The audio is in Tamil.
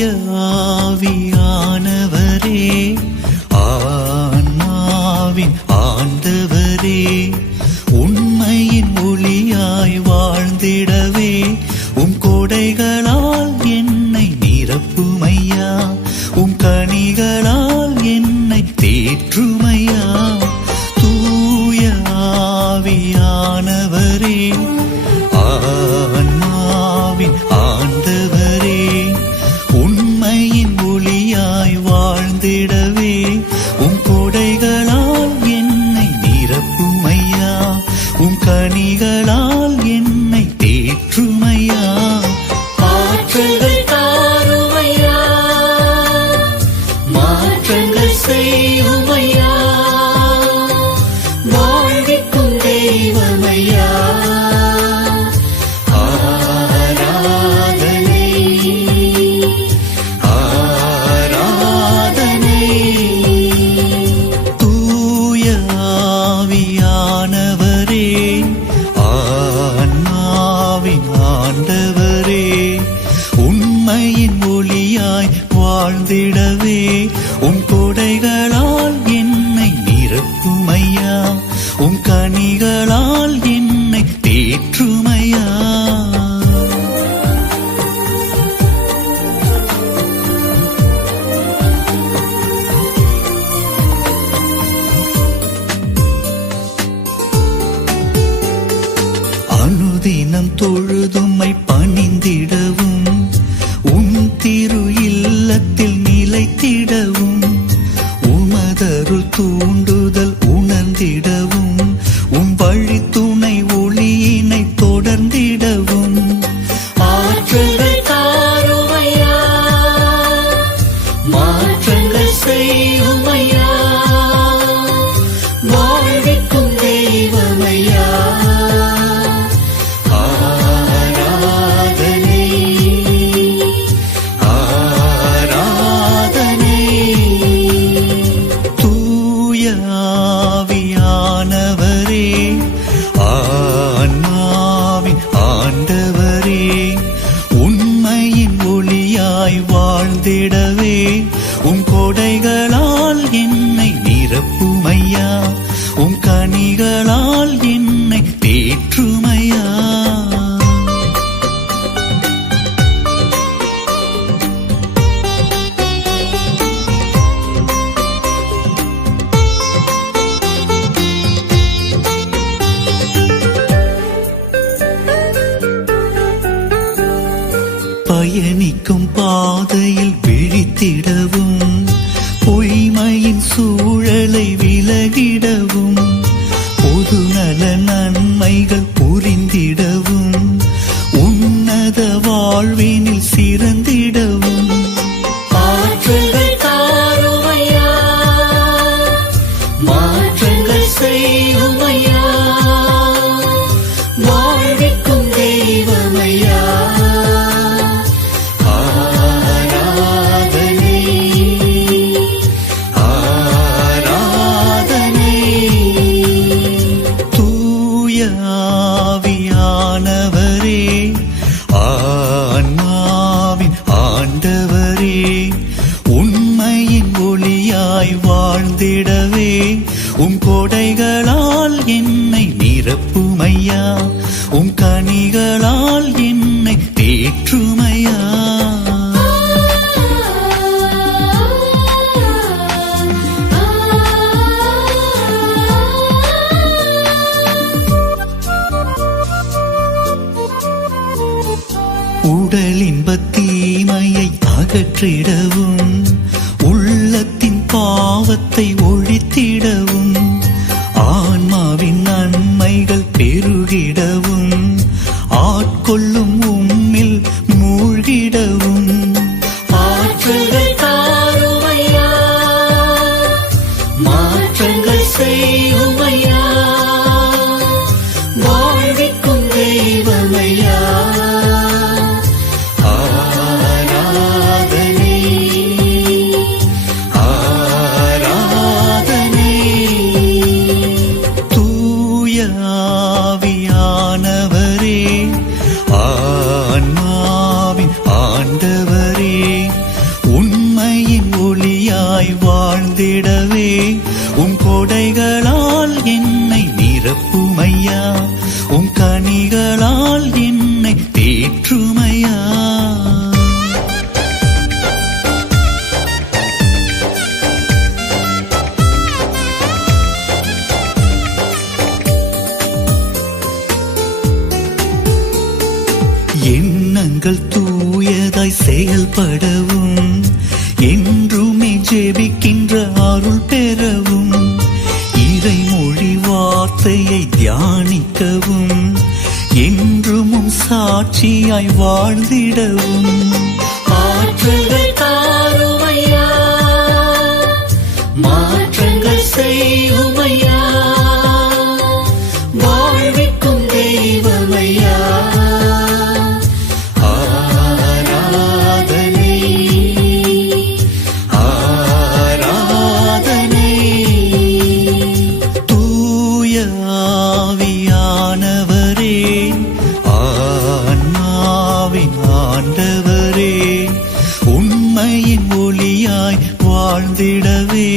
தூய ஆவியா உன் கொடைகளால் என்னை நிரப்புமையா? உன் கனிகளால் என்னை தேற்றுமையா? அனுதினம் தொழுதுமை பணிந்திடவும் உன் திரு ஆண்டவரே உண்மையின் ஒளியாய் வாழ்ந்திடவே பயணிக்கும் பாதையில் விழித்திடவும் பொய்மையின் சூழலை விலகிடவும் பொது நல நன்மைகள் புரிந்திடவும் உன்னத வாழ்வினில் சிறந்திடவும். மாற்றங்கள் செய்ய வாழ்ந்திடவே. உம் கோடைகளால் என்னை நிரப்புமையா. உம் கனிகளால் என்னை தேற்றுமையா உடலின் பத்தீமையை அகற்றிடவும். திடவும் தேற்றுமையா உன் கனிகளால் என்னை தேற்றுமையா? எண்ணங்கள் தூயதாய் செயல்படவும் என்றுமே ஜெபிக்கின்ற அருள் வார்த்தையை தியானிக்கவும் என்றும் சாட்சியாய் வாழ்ந்திடவும். ஆற்றல்கள் தாருமையா? மாற்றங்கள் செய்யுமையா? ஆண்டவரே வாழ்ந்திடவே